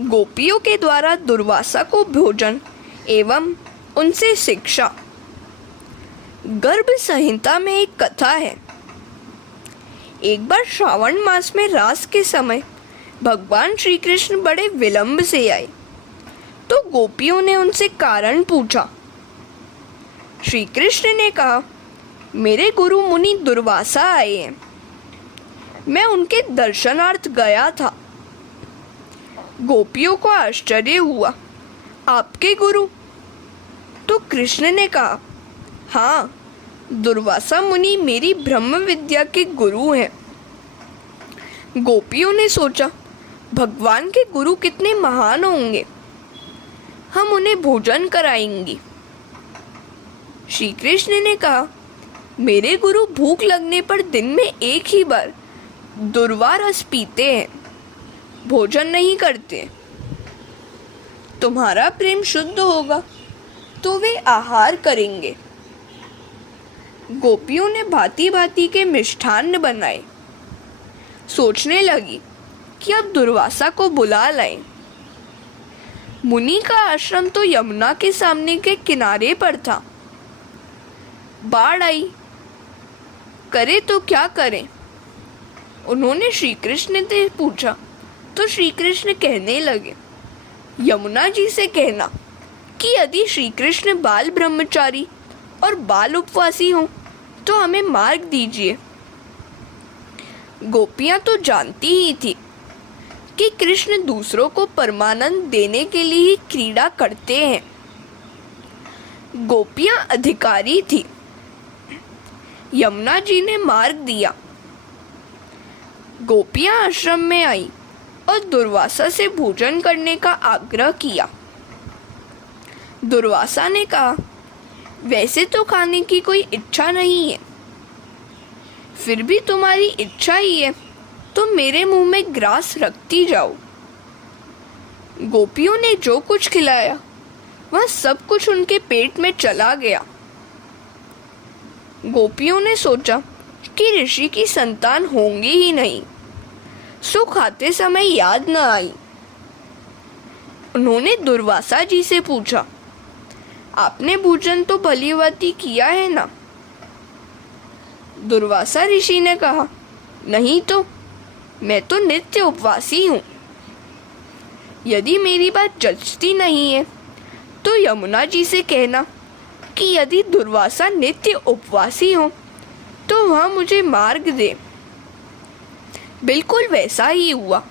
गोपियों के द्वारा दुर्वासा को भोजन एवं उनसे शिक्षा। गर्भ संहिता में एक कथा है। एक बार श्रावण मास में रास के समय भगवान श्री कृष्ण बड़े विलंब से आए, तो गोपियों ने उनसे कारण पूछा। श्री कृष्ण ने कहा, मेरे गुरु मुनि दुर्वासा आए हैं, मैं उनके दर्शनार्थ गया था। गोपियों को आश्चर्य हुआ, आपके गुरु? तो कृष्ण ने कहा, हाँ, दुर्वासा मुनि मेरी ब्रह्म विद्या के गुरु हैं। गोपियों ने सोचा, भगवान के गुरु कितने महान होंगे, हम उन्हें भोजन कराएंगी। श्री कृष्ण ने कहा, मेरे गुरु भूख लगने पर दिन में एक ही बार दुर्वा रस पीते हैं, भोजन नहीं करते। तुम्हारा प्रेम शुद्ध होगा तो वे आहार करेंगे। गोपियों ने भांति भांति के मिष्ठान्न बनाए। सोचने लगी कि अब दुर्वासा को बुला लाएं। मुनि का आश्रम तो यमुना के सामने के किनारे पर था। बाढ़ आई, करे तो क्या करें? उन्होंने श्री कृष्ण से पूछा, तो श्री कृष्ण कहने लगे, यमुना जी से कहना कि यदि श्री कृष्ण बाल ब्रह्मचारी और बाल उपवासी हों तो हमें मार्ग दीजिए। गोपियां तो जानती ही थी कि कृष्ण दूसरों को परमानंद देने के लिए ही क्रीड़ा करते हैं। गोपियां अधिकारी थी। यमुना जी ने मार्ग दिया। गोपियां आश्रम में आई और दुर्वासा से भोजन करने का आग्रह किया। दुर्वासा ने कहा, वैसे तो खाने की कोई इच्छा नहीं है, फिर भी तुम्हारी इच्छा ही है तो मेरे मुंह में ग्रास रखती जाओ। गोपियों ने जो कुछ खिलाया वह सब कुछ उनके पेट में चला गया। गोपियों ने सोचा कि ऋषि की संतान होंगी ही नहीं, सो खाते समय याद न आई। उन्होंने दुर्वासा जी से पूछा, आपने भोजन तो भलीभांति किया है ना? दुर्वासा ऋषि ने कहा, नहीं तो, मैं तो नित्य उपवासी हूँ। यदि मेरी बात जचती नहीं है तो यमुना जी से कहना कि यदि दुर्वासा नित्य उपवासी हो तो वह मुझे मार्ग दे। बिल्कुल वैसा ही हुआ।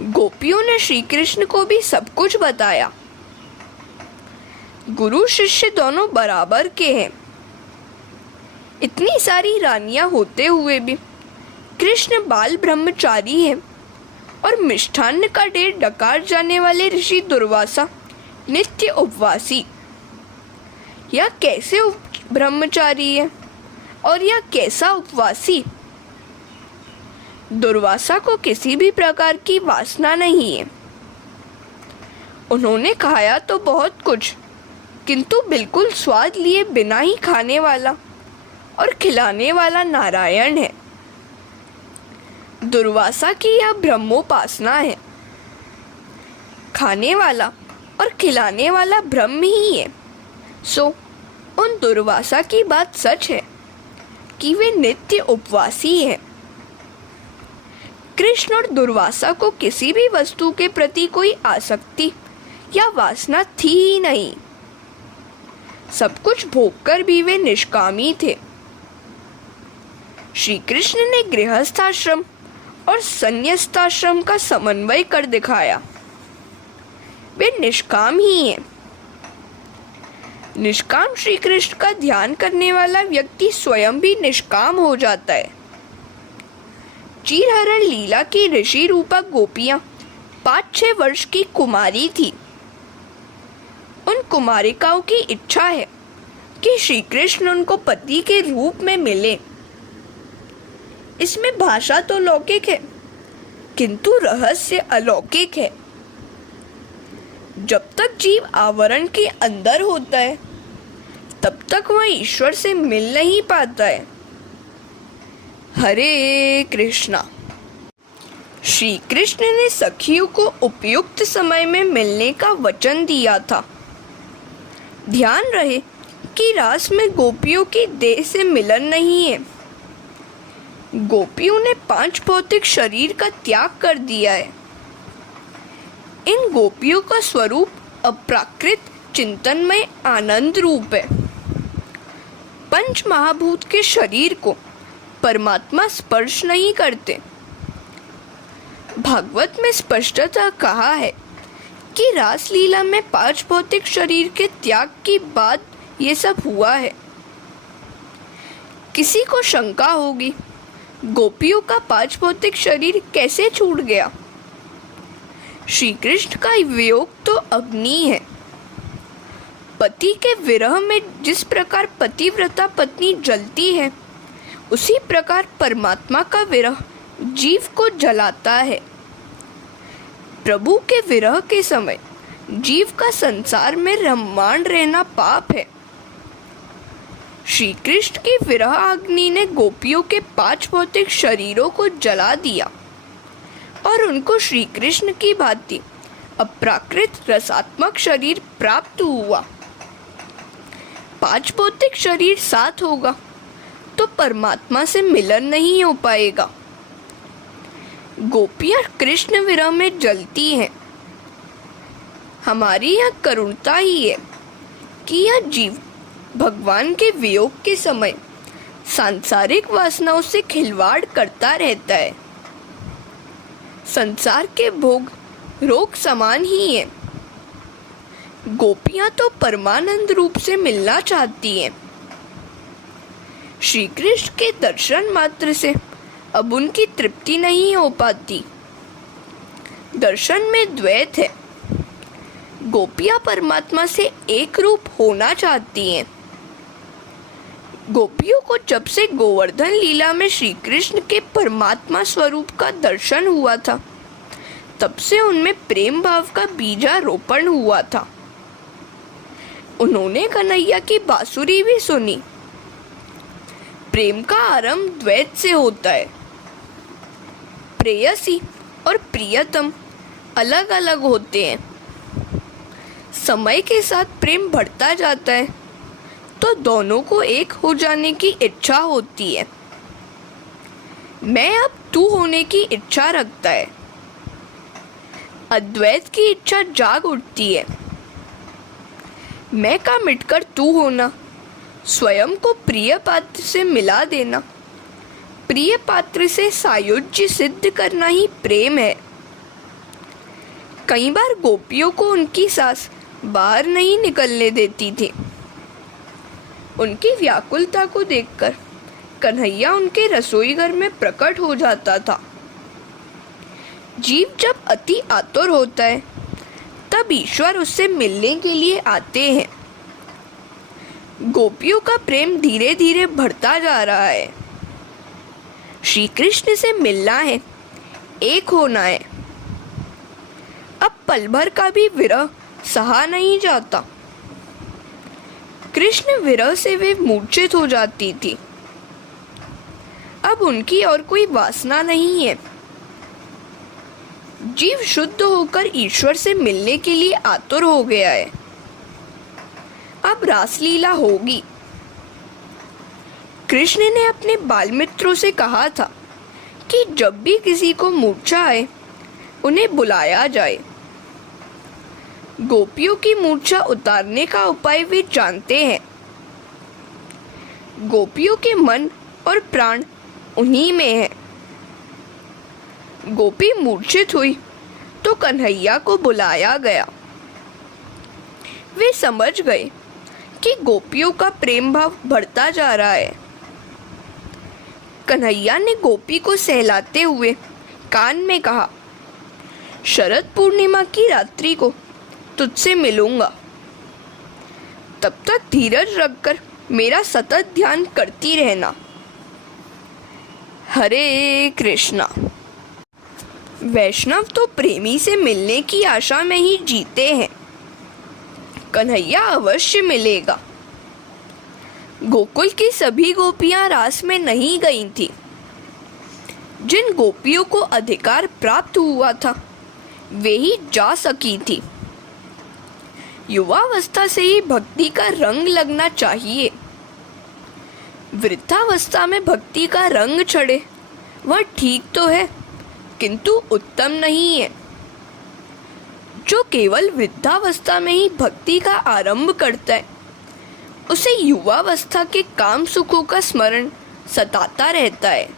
गोपियों ने श्री कृष्ण को भी सब कुछ बताया। गुरु शिष्य दोनों बराबर के हैं। इतनी सारी रानियां होते हुए भी कृष्ण बाल ब्रह्मचारी हैं और मिष्ठान्न का ढेर डकार जाने वाले ऋषि दुर्वासा नित्य उपवासी। यह कैसे ब्रह्मचारी है और यह कैसा उपवासी? दुर्वासा को किसी भी प्रकार की वासना नहीं है। उन्होंने खाया तो बहुत कुछ, किंतु बिल्कुल स्वाद लिए बिना ही खाने वाला और खिलाने वाला नारायण है। दुर्वासा की यह ब्रह्मोपासना है। खाने वाला और खिलाने वाला ब्रह्म ही है। सो उन दुर्वासा की बात सच है कि वे नित्य उपवासी हैं। कृष्ण और दुर्वासा को किसी भी वस्तु के प्रति कोई आसक्ति या वासना थी ही नहीं। सब कुछ भोगकर भी वे निष्कामी थे। श्री कृष्ण ने गृहस्थाश्रम और संन्यास्ताश्रम का समन्वय कर दिखाया। वे निष्काम ही हैं। निष्काम श्री कृष्ण का ध्यान करने वाला व्यक्ति स्वयं भी निष्काम हो जाता है। चीरहरण लीला की ऋषि रूपा गोपियां 5-6 वर्ष की कुमारी थी। उन कुमारिकाओं की इच्छा है कि श्री कृष्ण उनको पति के रूप में मिले। इसमें भाषा तो लौकिक है, किंतु रहस्य अलौकिक है। जब तक जीव आवरण के अंदर होता है तब तक वह ईश्वर से मिल नहीं पाता है। हरे कृष्णा। श्री कृष्ण ने सखियों को उपयुक्त समय में मिलने का वचन दिया था। ध्यान रहे कि रास में गोपियों की देह से मिलन नहीं है। गोपियों ने 5 भौतिक शरीर का त्याग कर दिया है। इन गोपियों का स्वरूप अप्राकृत चिंतनमय आनंद रूप है। पंच महाभूत के शरीर को परमात्मा स्पर्श नहीं करते। भागवत में स्पष्टतः कहा है कि रासलीला में 5 भौतिक शरीर के त्याग के बाद ये सब हुआ है। किसी को शंका होगी, गोपियों का 5 भौतिक शरीर कैसे छूट गया? श्री कृष्ण का वियोग तो अग्नि है। पति के विरह में जिस प्रकार पतिव्रता पत्नी जलती है, उसी प्रकार परमात्मा का विरह जीव को जलाता है। प्रभु के विरह के समय जीव का संसार में रममाण रहना पाप है। श्री कृष्ण की विरह अग्नि ने गोपियों के 5 भौतिक शरीरों को जला दिया और उनको श्री कृष्ण की भांति अप्राकृत रसात्मक शरीर प्राप्त हुआ। 5 भौतिक शरीर साथ होगा तो परमात्मा से मिलन नहीं हो पाएगा। गोपियां कृष्ण विरह में जलती हैं। हमारी यह करुणता ही है कि यह जीव भगवान के वियोग के समय सांसारिक वासनाओं से खिलवाड़ करता रहता है। संसार के भोग रोग समान ही है। गोपियां तो परमानंद रूप से मिलना चाहती हैं। श्री कृष्ण के दर्शन मात्र से अब उनकी तृप्ति नहीं हो पाती। दर्शन में द्वैत है। गोपियां परमात्मा से एक रूप होना चाहती हैं। गोपियों को जब से गोवर्धन लीला में श्री कृष्ण के परमात्मा स्वरूप का दर्शन हुआ था, तब से उनमें प्रेम भाव का बीजारोपण हुआ था। उन्होंने कन्हैया की बांसुरी भी सुनी। प्रेम का आरंभ द्वैत से होता है। प्रेयसी और प्रियतम अलग अलग होते हैं। समय के साथ प्रेम बढ़ता जाता है तो दोनों को एक हो जाने की इच्छा होती है। मैं अब तू होने की इच्छा रखता है। अद्वैत की इच्छा जाग उठती है। मैं का मिटकर तू होना, स्वयं को प्रिय पात्र से मिला देना, प्रिय पात्र से सायुज्य सिद्ध करना ही प्रेम है। कई बार गोपियों को उनकी सास बाहर नहीं निकलने देती थी। उनकी व्याकुलता को देखकर कन्हैया उनके रसोई घर में प्रकट हो जाता था। जीव जब अति आतुर होता है तब ईश्वर उससे मिलने के लिए आते हैं। गोपियों का प्रेम धीरे धीरे बढ़ता जा रहा है। श्री कृष्ण से मिलना है, एक होना है। अब पल भर का भी विरह सहा नहीं जाता। कृष्ण विरह से वे मूर्छित हो जाती थी। अब उनकी और कोई वासना नहीं है। जीव शुद्ध होकर ईश्वर से मिलने के लिए आतुर हो गया है। अब रासलीला होगी। कृष्ण ने अपने बाल मित्रों से कहा था कि जब भी किसी को मूर्छा आए उन्हें बुलाया जाए। गोपियों की मूर्छा उतारने का उपाय वे जानते हैं। गोपियों के मन और प्राण उन्हीं में है। गोपी मूर्छित हुई तो कन्हैया को बुलाया गया। वे समझ गए कि गोपियों का प्रेम भाव बढ़ता जा रहा है। कन्हैया ने गोपी को सहलाते हुए कान में कहा, शरद पूर्णिमा की रात्रि को तुझसे मिलूंगा। तब तक धीरज रखकर मेरा सतत ध्यान करती रहना। हरे कृष्णा। वैष्णव तो प्रेमी से मिलने की आशा में ही जीते हैं। कन्हैया अवश्य मिलेगा। गोकुल की सभी गोपियां रास में नहीं गई थी। जिन गोपियों को अधिकार प्राप्त हुआ था वे ही जा सकी थी। युवावस्था से ही भक्ति का रंग लगना चाहिए। वृद्धावस्था में भक्ति का रंग चढ़े वह ठीक तो है, किंतु उत्तम नहीं है। जो केवल वृद्धावस्था में ही भक्ति का आरंभ करता है उसे युवावस्था के काम सुखों का स्मरण सताता रहता है।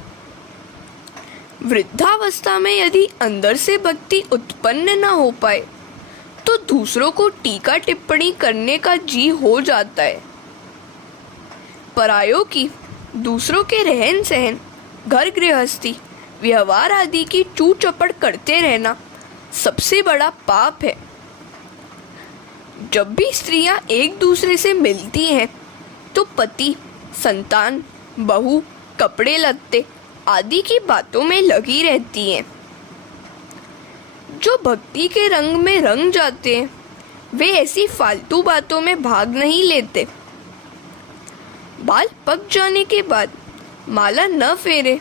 वृद्धावस्था में यदि अंदर से भक्ति उत्पन्न न हो पाए तो दूसरों को टीका टिप्पणी करने का जी हो जाता है। परायों की, दूसरों के रहन सहन, घर गृहस्थी, व्यवहार आदि की चू चपड़ करते रहना सबसे बड़ा पाप है। जब भी स्त्रियां एक दूसरे से मिलती हैं तो पति, संतान, बहू, कपड़े लत्ते आदि की बातों में लगी रहती हैं। जो भक्ति के रंग में रंग जाते हैं वे ऐसी फालतू बातों में भाग नहीं लेते। बाल पक जाने के बाद माला न फेरे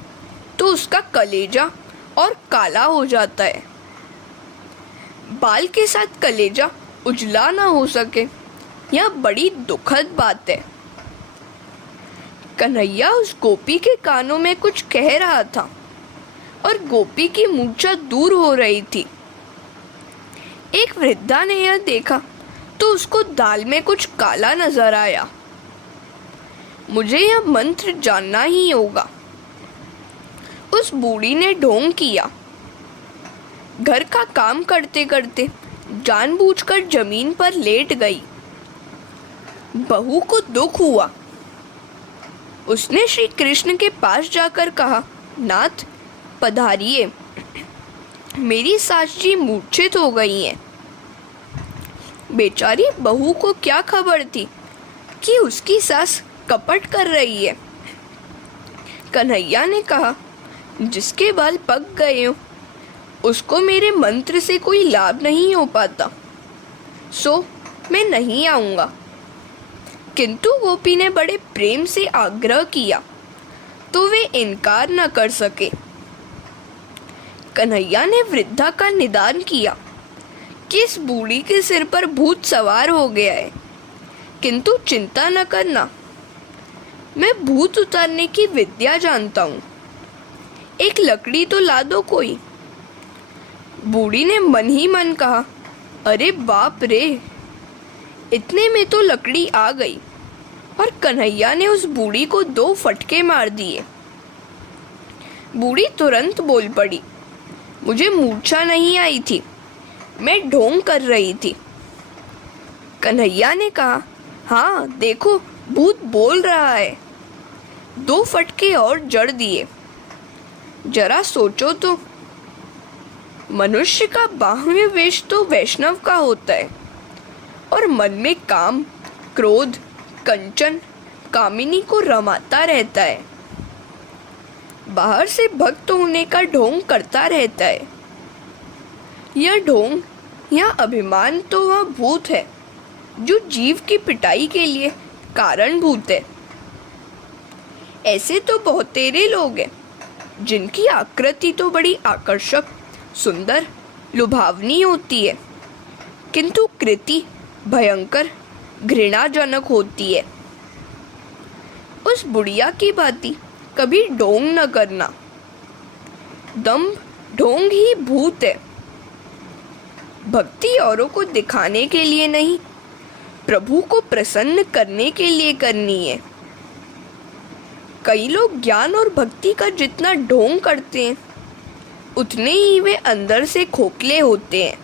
तो उसका कलेजा और काला हो जाता है। बाल के साथ कलेजा उजला ना हो सके यह बड़ी दुखद बात है। कन्हैया उस गोपी के कानों में कुछ कह रहा था और गोपी की मूर्छा दूर हो रही थी। एक वृद्धा ने यह देखा तो उसको दाल में कुछ काला नजर आया। मुझे यह मंत्र जानना ही होगा। उस बूढ़ी ने ढोंग किया। घर का काम करते करते जानबूझकर जमीन पर लेट गई। बहू को दुख हुआ। उसने श्री कृष्ण के पास जाकर कहा, नाथ पधारिए, मेरी सास जी मूर्छित हो गई हैं। बेचारी बहू को क्या खबर थी कि उसकी सास कपट कर रही है। कन्हैया ने कहा, जिसके बाल पक गए हो उसको मेरे मंत्र से कोई लाभ नहीं हो पाता, सो मैं नहीं आऊँगा। किंतु गोपी ने बड़े प्रेम से आग्रह किया तो वे इनकार न कर सके। कन्हैया ने वृद्धा का निदान किया कि इस बूढ़ी के सिर पर भूत सवार हो गया है, किंतु चिंता न करना, मैं भूत उतारने की विद्या जानता हूँ। एक लकड़ी तो ला दो कोई। बूढ़ी ने मन ही मन कहा, अरे बाप रे। इतने में तो लकड़ी आ गई और कन्हैया ने उस बूढ़ी को 2 फटके मार दिए। बूढ़ी तुरंत बोल पड़ी, मुझे मूर्छा नहीं आई थी, मैं ढोंग कर रही थी। कन्हैया ने कहा, हाँ देखो भूत बोल रहा है। 2 फटके और जड़ दिए। जरा सोचो तो, मनुष्य का बाह्य वेश तो वैष्णव का होता है और मन में काम, क्रोध, कंचन, कामिनी को रमाता रहता है। बाहर से भक्त होने का ढोंग करता रहता है। यह ढोंग, यह अभिमान तो वह भूत है जो जीव की पिटाई के लिए कारणभूत है। ऐसे तो बहुतेरे लोग हैं जिनकी आकृति तो बड़ी आकर्षक, सुंदर, लुभावनी होती है, किंतु कृति भयंकर, घृणाजनक होती है। उस बुढ़िया की भांति कभी ढोंग न करना। दंभ, ढोंग ही भूत है। भक्ति औरों को दिखाने के लिए नहीं, प्रभु को प्रसन्न करने के लिए करनी है। कई लोग ज्ञान और भक्ति का जितना ढोंग करते हैं उतने ही वे अंदर से खोखले होते हैं।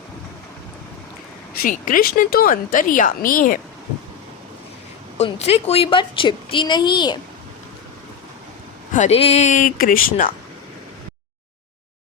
श्री कृष्ण तो अंतर्यामी हैं, उनसे कोई बात छिपती नहीं है। हरे कृष्णा।